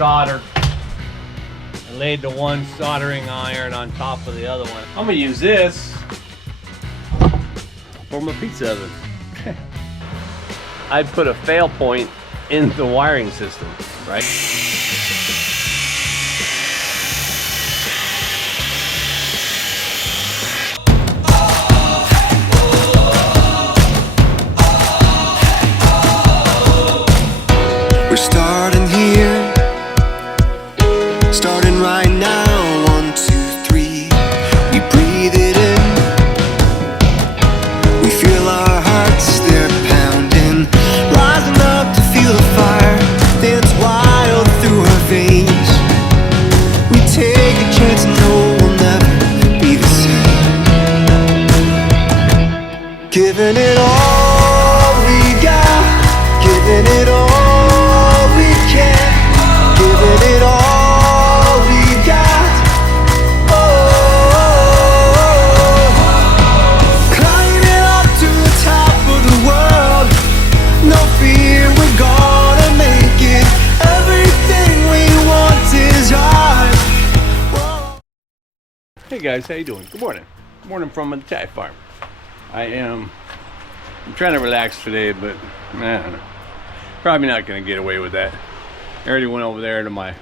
soldered. I laid the one soldering iron on top of the other one. I'm gonna use this for my pizza oven. I put a fail point in the wiring system, right? We're starting here, starting right now. 1, 2, 3. We breathe it in. We feel our hearts, they're pounding, rising up to feel the fire dance wild through our veins. We take a chance and know we'll never be the same. Giving it all we got, giving it all. Giving it all we got. Climbing up to the top of the world. No fear, we're gonna make it. Everything we want is ours. Hey guys, how you doing? Good morning. Good morning from the Thai farm. I'm trying to relax today, but I don't know. Probably not gonna get away with that. I already went over there to my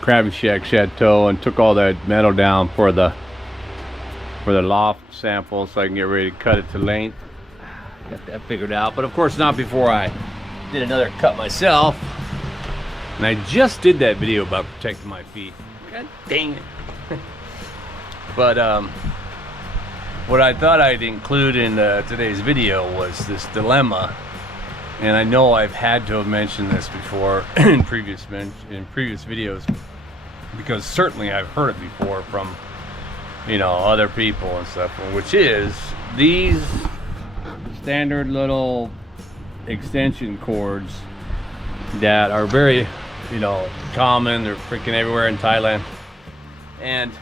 Crab Shack Chateau and took all that metal down for the loft sample so I can get ready to cut it to length. Got that figured out, but of course not before I did another cut myself. And I just did that video about protecting my feet. God dang it. But what I thought I'd include in today's video was this dilemma. And I know I've had to have mentioned this before in previous videos, because certainly I've heard it before from, you know, other people and stuff, which is these standard little extension cords that are very, you know, common. They're freaking everywhere in Thailand. And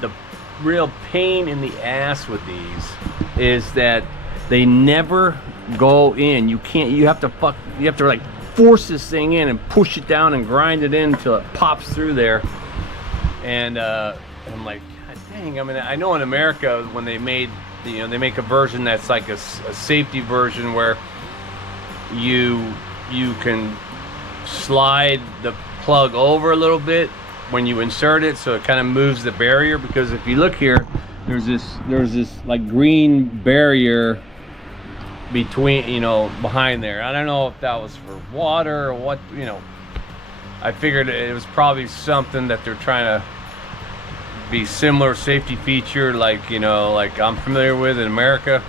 the real pain in the ass with these is that they never go in. You have to like force this thing in and push it down and grind it in until it pops through there. And I'm like, God dang. I mean, I know in America when they made, you know, they make a version that's like a safety version where you can slide the plug over a little bit when you insert it, so it kind of moves the barrier. Because if you look here, there's this like green barrier between, you know, behind there. I don't know if that was for water or what, you know. I figured it was probably something that they're trying to be similar safety feature, like, you know, like I'm familiar with in America,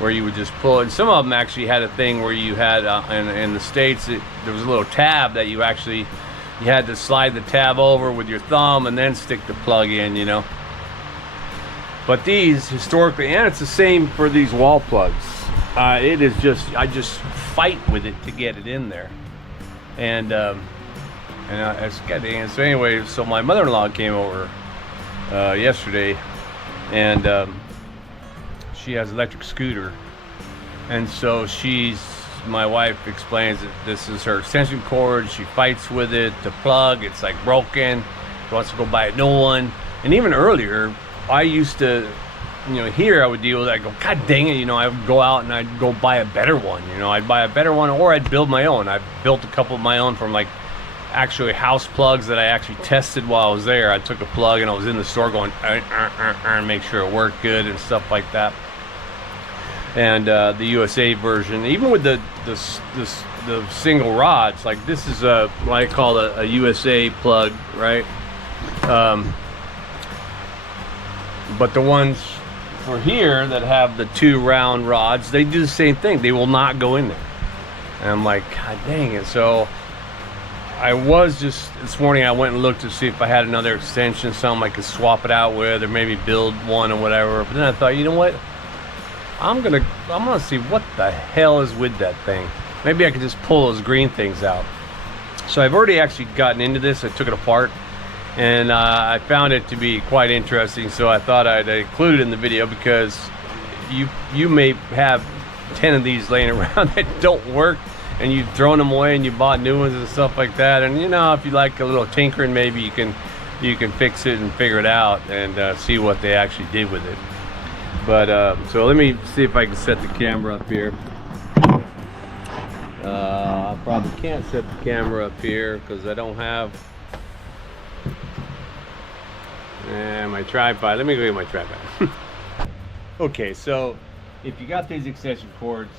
where you would just pull it. And some of them actually had a thing where you had in the States, there was a little tab that you had to slide the tab over with your thumb and then stick the plug in, you know. But these historically, and it's the same for these wall plugs. It is just, I just fight with it to get it in there. And it's goddamn. So anyway, so my mother-in-law came over yesterday, and she has an electric scooter. And so my wife explains that this is her extension cord. She fights with it. The plug, it's like broken. She wants to go buy a new one. And even earlier, I used to, you know, here I would deal with it. I go, God dang it, you know, I would go out and I'd go buy a better one. You know, I'd buy a better one, or I'd build my own. I built a couple of my own from like actually house plugs that I actually tested while I was there. I took a plug and I was in the store going and make sure it worked good and stuff like that. And the USA version, even with the single rods, like this is what I call a USA plug, right? But the ones for here that have the two round rods, they do the same thing. They will not go in there. And I'm like, God dang it. So I was just, this morning I went and looked to see if I had another extension, something I could swap it out with, or maybe build one or whatever. But then I thought, you know what? I'm gonna see what the hell is with that thing. Maybe I could just pull those green things out. So I've already actually gotten into this. I took it apart, and I found it to be quite interesting. So I thought I'd include it in the video, because you may have 10 of these laying around that don't work, and you've thrown them away and you bought new ones and stuff like that. And you know, if you like a little tinkering, maybe you can fix it and figure it out and see what they actually did with it. But so let me see if I can set the camera up here. I probably can't set the camera up here because I don't have my tripod. Let me go get my tripod. Okay, so if you got these extension cords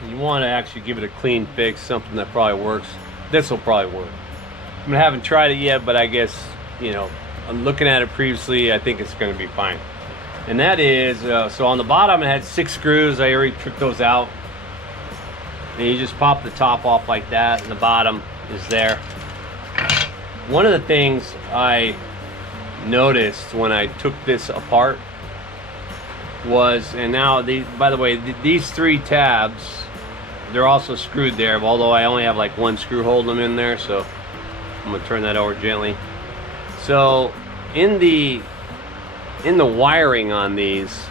and you want to actually give it a clean fix, something that probably works, this will probably work. I mean, I haven't tried it yet, but I guess, you know, I'm looking at it previously, I think it's going to be fine. And that is, so on the bottom it had 6 screws. I already took those out. And you just pop the top off like that, and the bottom is there. One of the things I noticed when I took this apart was, and now by the way, these 3 tabs, they're also screwed there, although I only have like 1 screw holding them in there, so I'm gonna turn that over gently. So in the wiring on these,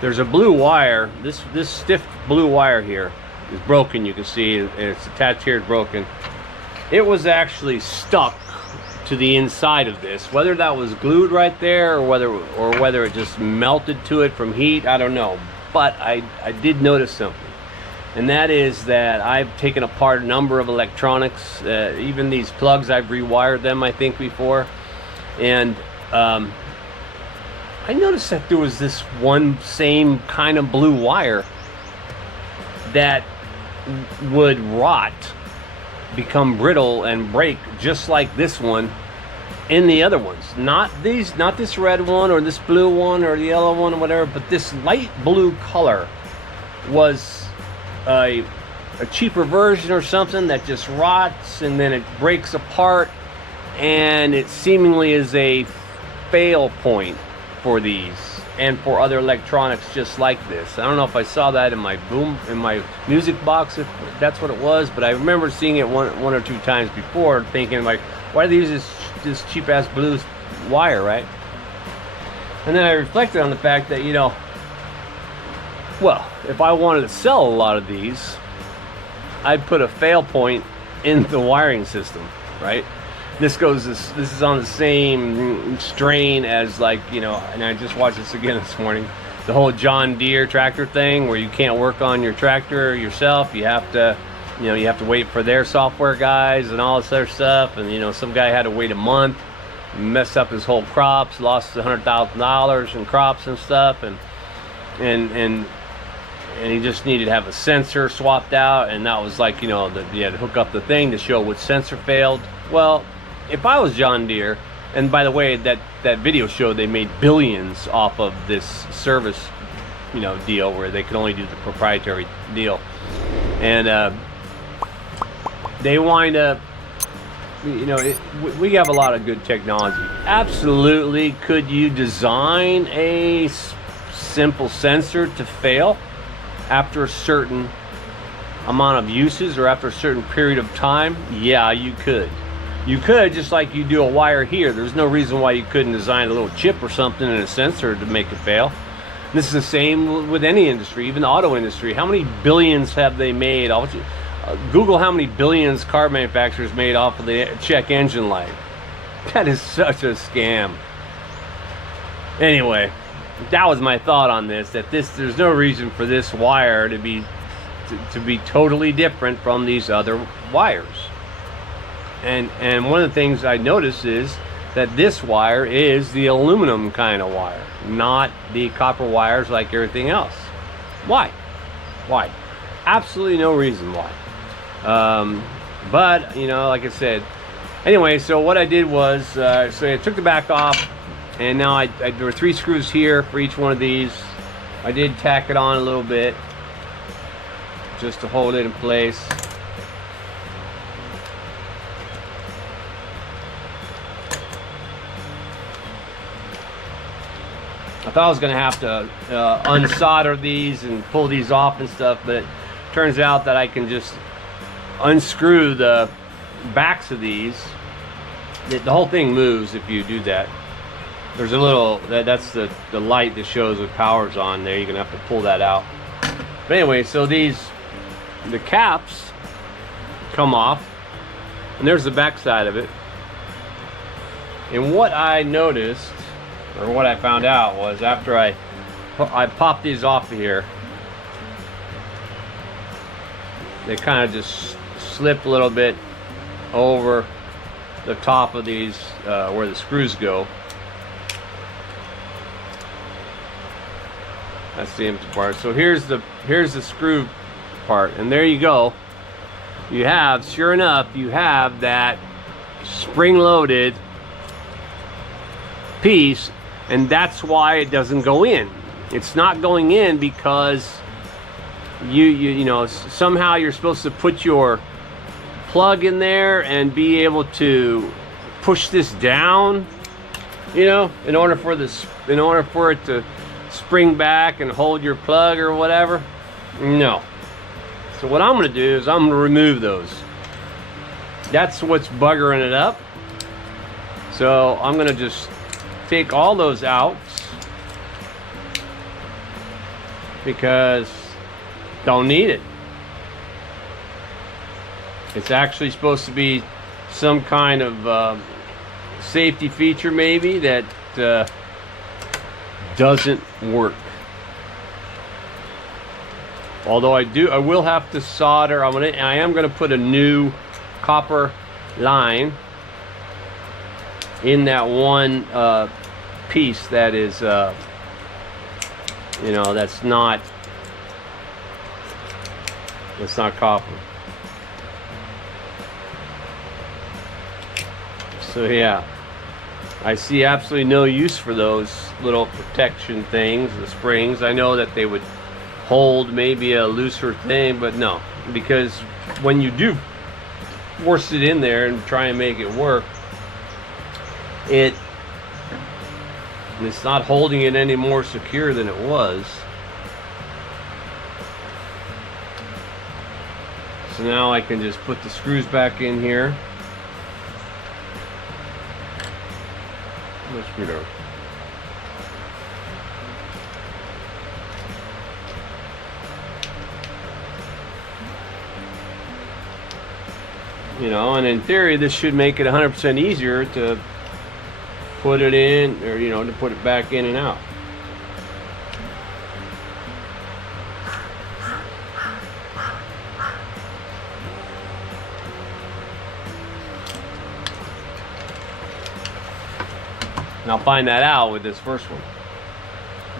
there's a blue wire. This stiff blue wire here is broken. You can see it's attached here, it's broken. It was actually stuck to the inside of this. Whether that was glued right there or whether it just melted to it from heat, I don't know. But I did notice something, and that is that I've taken apart a number of electronics. Even these plugs, I've rewired them, I think, before, and I noticed that there was this one same kind of blue wire that would rot, become brittle and break just like this one in the other ones. Not this red one or this blue one or the yellow one or whatever, but this light blue color was a cheaper version or something that just rots and then it breaks apart, and it seemingly is a fail point for these and for other electronics just like this. I don't know if I saw that in my music box, if that's what it was, but I remember seeing it one or 2 times before, thinking like, why do they use this cheap ass blue wire, right? And then I reflected on the fact that, you know, well, if I wanted to sell a lot of these, I'd put a fail point in the wiring system, right? This is on the same strain as, like, you know, and I just watched this again this morning, the whole John Deere tractor thing, where you can't work on your tractor yourself. You have to, you know, you have to wait for their software guys and all this other stuff. And, you know, some guy had to wait a month, mess up his whole crops, lost $100,000 in crops and stuff, and he just needed to have a sensor swapped out, and that was like, you know, you had to hook up the thing to show which sensor failed. Well, if I was John Deere, and by the way, that video showed they made billions off of this service, you know, deal where they could only do the proprietary deal, and they wind up, you know, we have a lot of good technology. Absolutely, could you design a simple sensor to fail after a certain amount of uses or after a certain period of time? Yeah, you could. You could, just like you do a wire here. There's no reason why you couldn't design a little chip or something in a sensor to make it fail. This is the same with any industry, even the auto industry. How many billions have they made? Google how many billions car manufacturers made off of the check engine light. That is such a scam. Anyway, that was my thought on this, that there's no reason for this wire to be totally different from these other wires. And one of the things I noticed is that this wire is the aluminum kind of wire, not the copper wires like everything else. Why? Absolutely no reason why. But, you know, like I said, anyway, so what I did was, so I took the back off, and now there were 3 screws here for each one of these. I did tack it on a little bit just to hold it in place. I thought I was going to have to unsolder these and pull these off and stuff, but it turns out that I can just unscrew the backs of these. The whole thing moves if you do that. There's a little, that's the light that shows what power's on there. You're going to have to pull that out. But anyway, so these the caps come off, and there's the back side of it. And what I noticed, or what I found out, was after I popped these off of here, they kind of just slip a little bit over the top of these where the screws go. That's the empty part. So here's the screw part, and there you go. You have, sure enough, you have that spring-loaded piece, and that's why it doesn't go in. It's not going in because you know, somehow you're supposed to put your plug in there and be able to push this down, you know, in order for it to spring back and hold your plug or whatever. No. So what I'm going to do is I'm going to remove those. That's what's buggering it up. So I'm going to just take all those out because don't need it. It's actually supposed to be some kind of safety feature maybe that doesn't work. Although I will have to solder. I am gonna put a new copper line in that one piece that is you know, that's not copper. So yeah, I see absolutely no use for those little protection things, the springs. I know that they would hold maybe a looser thing, but no, because when you do force it in there and try and make it work, it's not holding it any more secure than it was. So now I can just put the screws back in here. Let's screw it. You know, and in theory, this should make it 100% easier to put it in, or you know, to put it back in and out. And I'll find that out with this first one.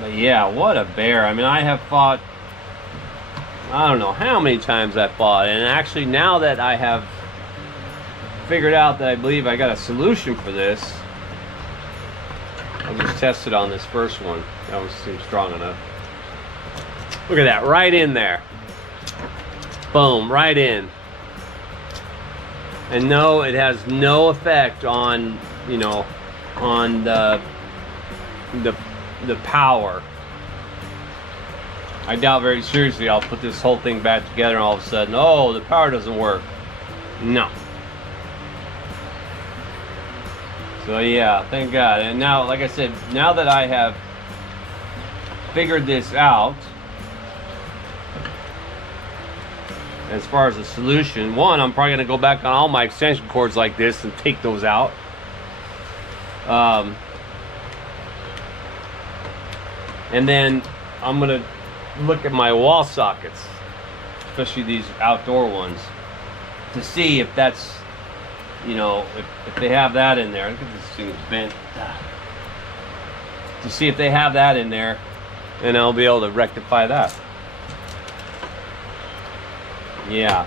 But yeah, what a bear. I mean, I have fought, I don't know how many times I fought, and actually now that I have figured out that I believe I got a solution for this, I'll just test it on this first one. That one seems strong enough. Look at that, right in there. Boom, right in. And no, it has no effect on, you know, on the power. I doubt very seriously I'll put this whole thing back together and all of a sudden, oh, the power doesn't work. No. So yeah, thank God. And now, like I said, now that I have figured this out, as far as a solution, one, I'm probably going to go back on all my extension cords like this and take those out. And then I'm going to look at my wall sockets, especially these outdoor ones, to see if that's, you know, if they have that in there. Look at this thing's bent. To see if they have that in there, and I'll be able to rectify that. Yeah.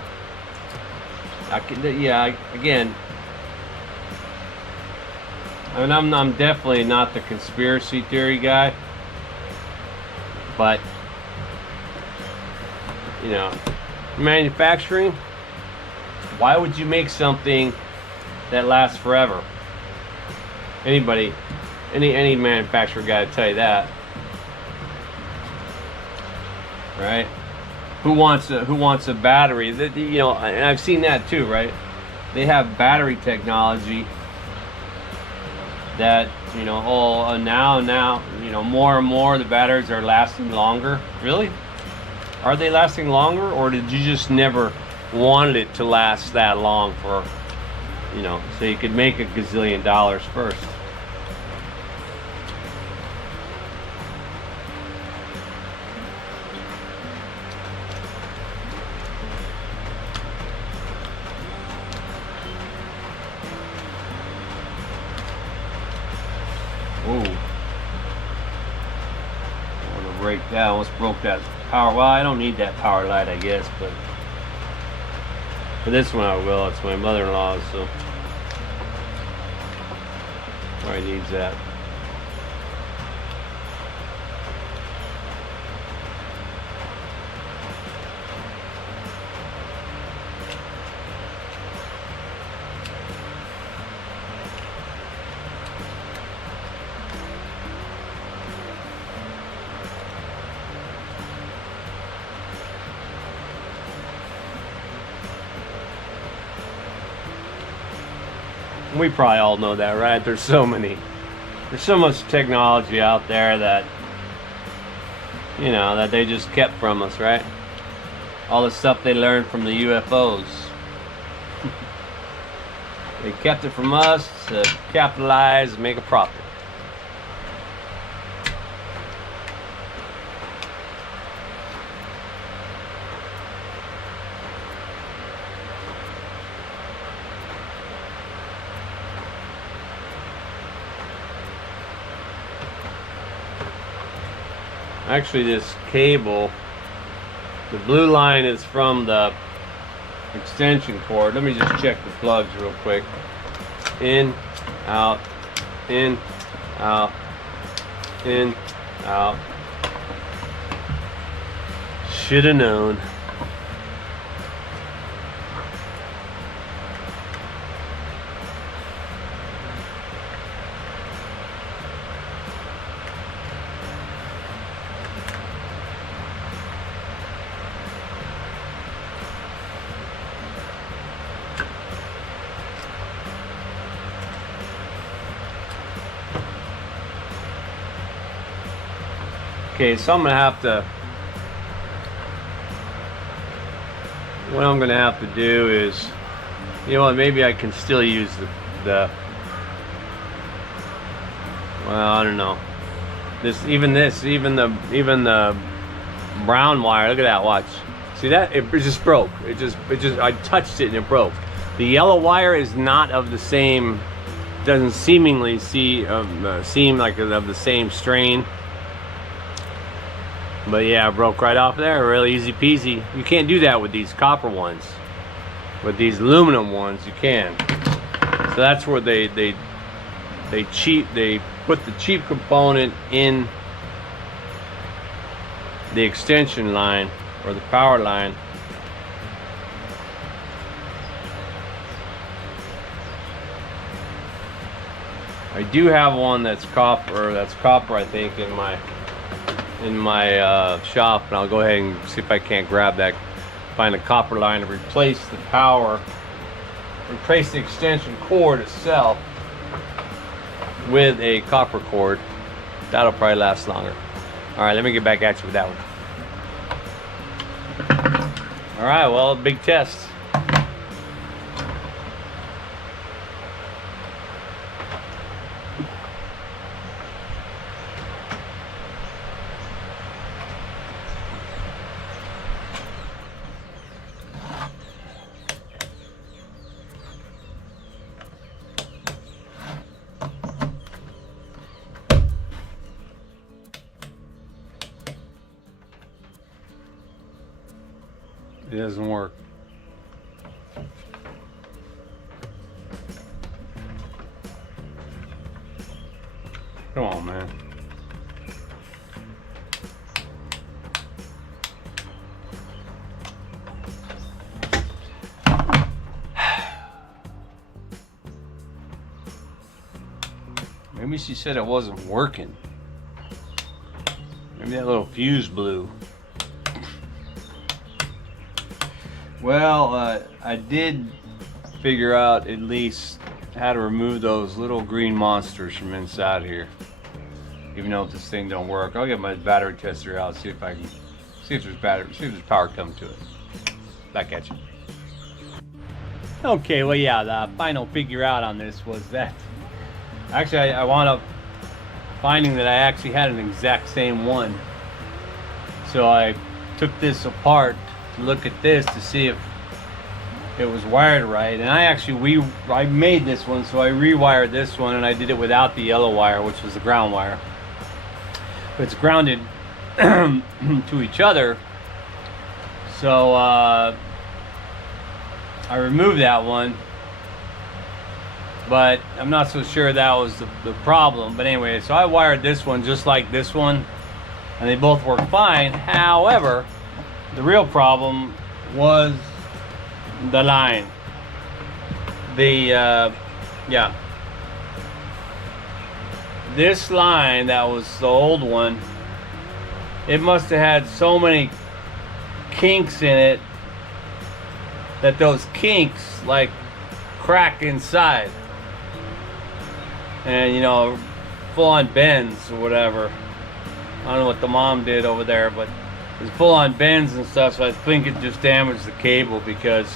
Again, I mean, I'm definitely not the conspiracy theory guy, but you know, manufacturing, why would you make something that lasts forever? Anybody, any manufacturer guy to tell you that, right? Who wants a battery that, you know, and I've seen that too, right? They have battery technology that, you know, oh, now, you know, more and more the batteries are lasting longer. Really? Are they lasting longer, or did you just never wanted it to last that long for, you know, so you could make a gazillion dollars first? Whoa. I want to break that. I almost broke that power. Well, I don't need that power light, I guess, but for this one I will. It's my mother-in-law's, so probably needs that. We probably all know that, right? There's so much technology out there that, you know, that they just kept from us, right? All the stuff they learned from the UFOs. They kept it from us to capitalize and make a profit. Actually, this cable, the blue line is from the extension cord. Let me just check the plugs real quick. In, out, in, out, in, out. Should have known. Okay, so I'm gonna have to, what I'm gonna have to do is, you know what, maybe I can still use the well, I don't know, even the brown wire. Look at that, watch, see that, it just broke. It just I touched it and it broke. The yellow wire is not of the same, doesn't seemingly seem like of the same strain. But yeah, it broke right off there, really easy peasy. You can't do that with these copper ones. With these aluminum ones, you can. So that's where they put the cheap component in the extension line or the power line. I do have one that's copper I think in my shop, and I'll go ahead and see if I can't grab that, find a copper line to replace the power, replace the extension cord itself with a copper cord. That'll probably last longer. All right, let me get back at you with that one. All right, well, big test. It doesn't work. Come on, man. Maybe she said it wasn't working. Maybe that little fuse blew. Well, I did figure out at least how to remove those little green monsters from inside here. Even though this thing don't work, I'll get my battery tester out, see if See if there's battery. See if there's power coming to it. Back at you. Okay, well, yeah, the final figure out on this was that actually I wound up finding that I actually had an exact same one. So I took this apart to look at this to see if it was wired right, and I made this one, so I rewired this one, and I did it without the yellow wire, which was the ground wire. But it's grounded to each other, so I removed that one, but I'm not so sure that was the problem. But anyway, so I wired this one just like this one, and they both work fine. However, the real problem was the line. This line that was the old one, it must have had so many kinks in it that those kinks like crack inside, and you know, full on bends or whatever. I don't know what the mom did over there, but it's full on bends and stuff, so I think it just damaged the cable, because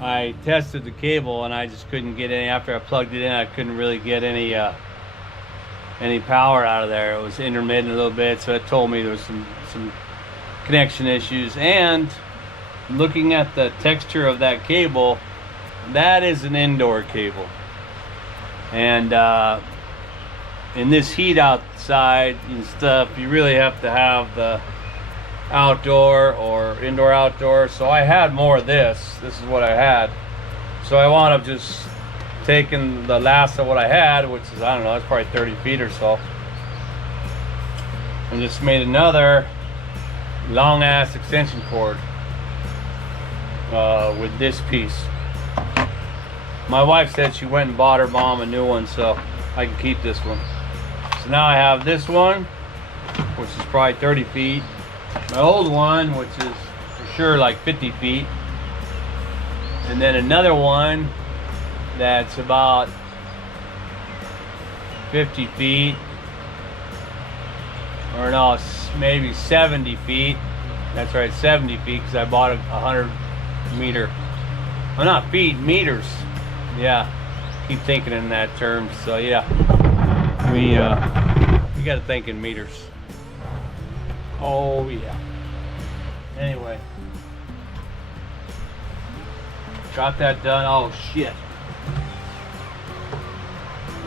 I tested the cable and I just couldn't get any. After I plugged it in, I couldn't really get any power out of there. It was intermittent a little bit, so it told me there was some connection issues. And looking at the texture of that cable, that is an indoor cable, and in this heat outside and stuff, you really have to have the outdoor or indoor outdoor. So I had more of this. This is what I had. So I wound up just taking the last of what I had, which is, I don't know, it's probably 30 feet or so, and just made another long ass extension cord with this piece. My wife said she went and bought her mom a new one, so I can keep this one. So now I have this one, which is probably 30 feet. My old one, which is for sure like 50 feet. And then another one that's about 50 feet. Or no, maybe 70 feet. That's right, 70 feet, because I bought a 100 meter. Well, not feet, meters. Yeah, keep thinking in that term. So yeah, we got to think in meters. Oh yeah. Anyway, got that done. Oh shit.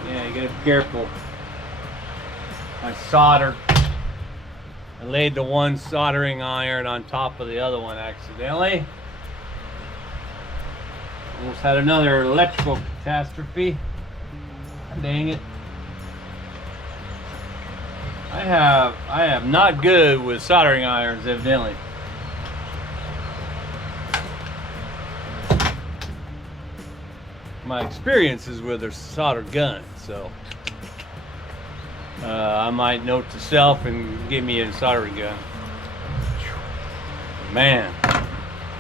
Yeah, you gotta be careful. I soldered. I laid the one soldering iron on top of the other one accidentally. Almost had another electrical catastrophe. Dang it. I am not good with soldering irons, evidently. My experience is with a solder gun, so I might note to self and get me a soldering gun. Man, that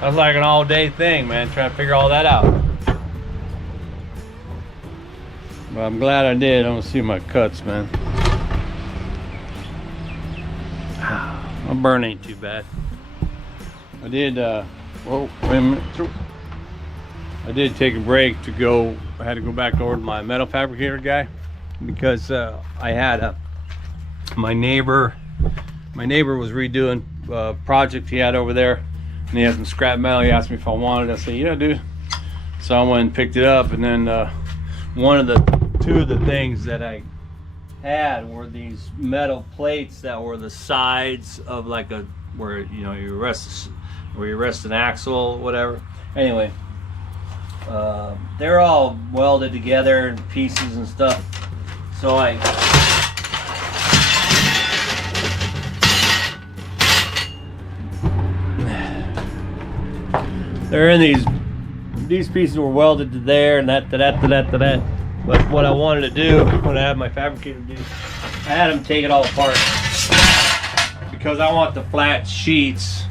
was like an all-day thing, man, trying to figure all that out. But I'm glad I did. I don't see my cuts, man. My burn ain't too bad. I did, whoa, wait a minute. I did take a break to go, I had to go back over to my metal fabricator guy, because I had my neighbor was redoing a project he had over there, and he had some scrap metal. He asked me if I wanted it. I said, yeah, dude. So I went and picked it up, and then two of the things that I had were these metal plates that were the sides of like where you rest an axle, whatever. Anyway, they're all welded together in pieces and stuff. So they're in these pieces were welded to there, and that to that to that to that. But what I wanted to do, what I had my fabricator do, I had him take it all apart, because I want the flat sheets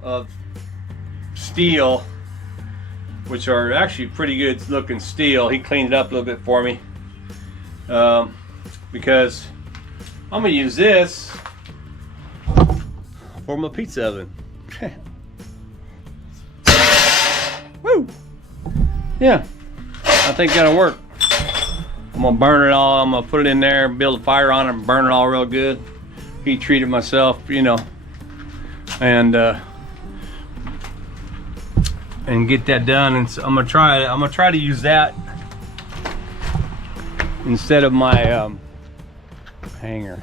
of steel, which are actually pretty good looking steel. He cleaned it up a little bit for me, because I'm gonna use this for my pizza oven. Woo! Yeah, I think that'll work. I'm gonna burn it all. I'm gonna put it in there, build a fire on it, and burn it all real good. Heat treat it myself, you know, and get that done. And so I'm gonna try to use that instead of my hanger.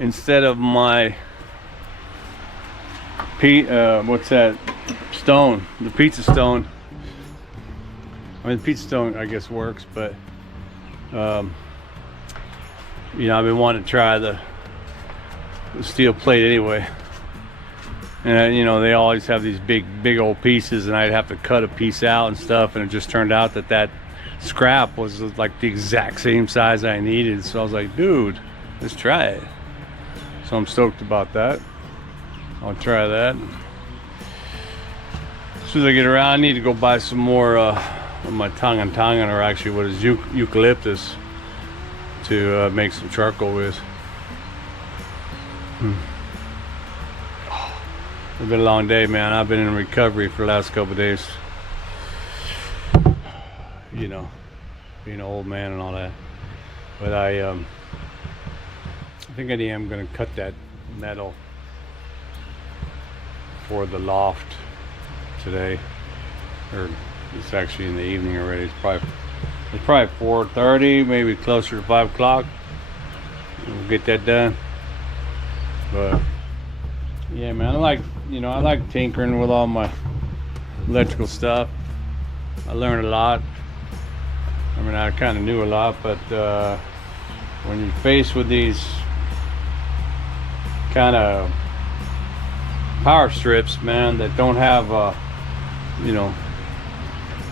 Instead of my what's that stone? The pizza stone. I mean, the pizza stone I guess works, but you know, I've been wanting to try the steel plate anyway. And you know, they always have these big old pieces, and I'd have to cut a piece out and stuff, and it just turned out that scrap was like the exact same size I needed. So I was like, dude, let's try it. So I'm stoked about that. I'll try that. As soon as I get around, I need to go buy some more of my tangan, or actually what is eucalyptus, to make some charcoal with. It's been a long day, man. I've been in recovery for the last couple of days. You know, being an old man and all that. But I think I am gonna cut that metal for the loft today, or it's actually in the evening already. It's probably 4:30, maybe closer to 5 o'clock. We'll get that done. But yeah, man, I like tinkering with all my electrical stuff. I learned a lot. I mean, I kind of knew a lot, but when you're faced with these kind of power strips, man, that don't have you know,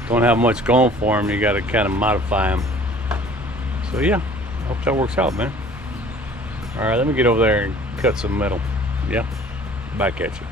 don't have much going for them, you got to kind of modify them. So yeah, I hope that works out, man. All right, let me get over there and cut some metal. Yeah, back at you.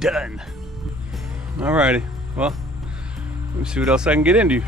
Done. Alrighty, well, let me see what else I can get into.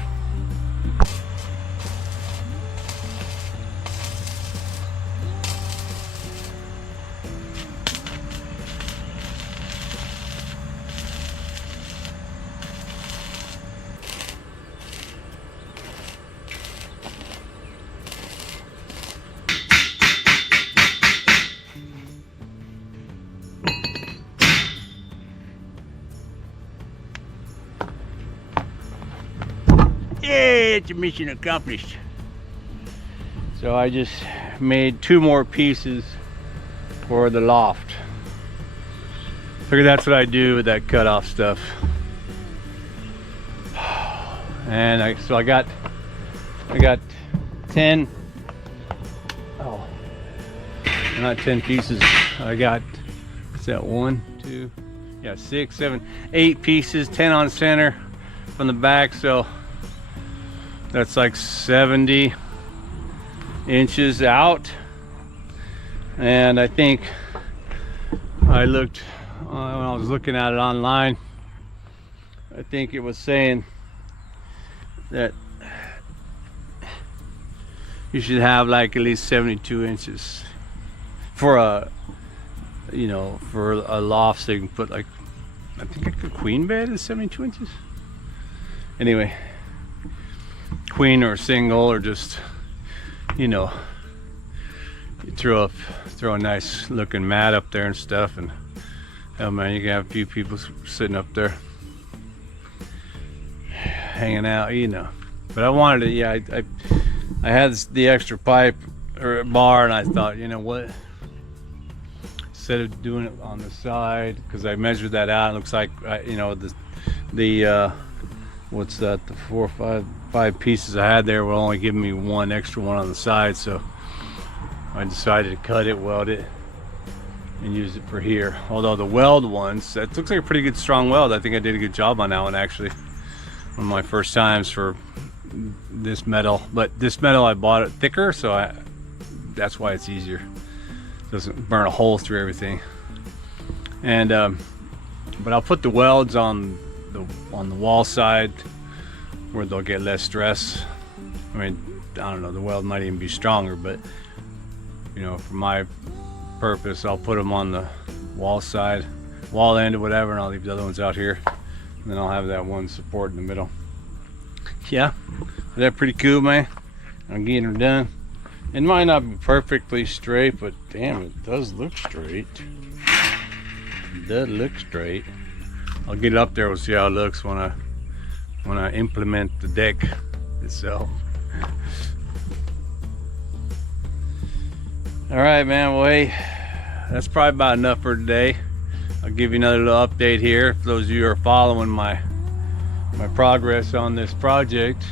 Yeah, it's a mission accomplished. So I just made 2 more pieces for the loft. Figure that's what I do with that cutoff stuff. And I got 10. Oh, not 10 pieces. I got, what's that? 1, 2, yeah, 6, 7, 8 pieces. 10 on center from the back. So that's like 70 inches out. And I think I looked when I was looking at it online, I think it was saying that you should have like at least 72 inches for a, you know, for a loft, so you can put like, I think like a queen bed is 72 inches. Anyway, queen or single, or just, you know, you throw a nice looking mat up there and stuff, and oh man, you can have a few people sitting up there hanging out, you know. But I wanted to, yeah, I had the extra pipe or bar, and I thought, you know what, instead of doing it on the side, because I measured that out, it looks like, you know, the what's that, the 4 or 5 pieces I had there were only giving me 1 extra one on the side. So I decided to cut it, weld it, and use it for here. Although the weld ones, that looks like a pretty good strong weld. I think I did a good job on that one actually. One of my first times for this metal, but this metal I bought it thicker, so that's why it's easier. Doesn't burn a hole through everything. And but I'll put the welds on the wall side where they'll get less stress. I mean, I don't know, the weld might even be stronger, but you know, for my purpose, I'll put them on the wall side, wall end or whatever, and I'll leave the other ones out here. And then I'll have that one support in the middle. Yeah, is that pretty cool, man? I'm getting her done. It might not be perfectly straight, but damn, it does look straight. It does look straight. I'll get it up there. We'll see how it looks when I implement the deck itself. All right, man. Well, hey, that's probably about enough for today. I'll give you another little update here for those of you who are following my progress on this project.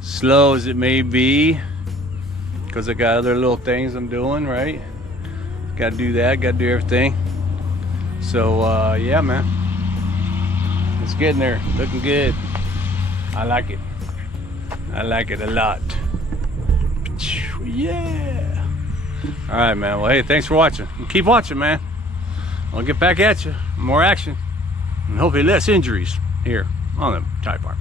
Slow as it may be, because I got other little things I'm doing, right? Got to do that, got to do everything. So yeah, man, it's getting there, looking good. I like it. I like it a lot. Yeah. All right, man. Well, hey, thanks for watching. Keep watching, man. I'll get back at you. More action, and hopefully less injuries here on the Tie Farm.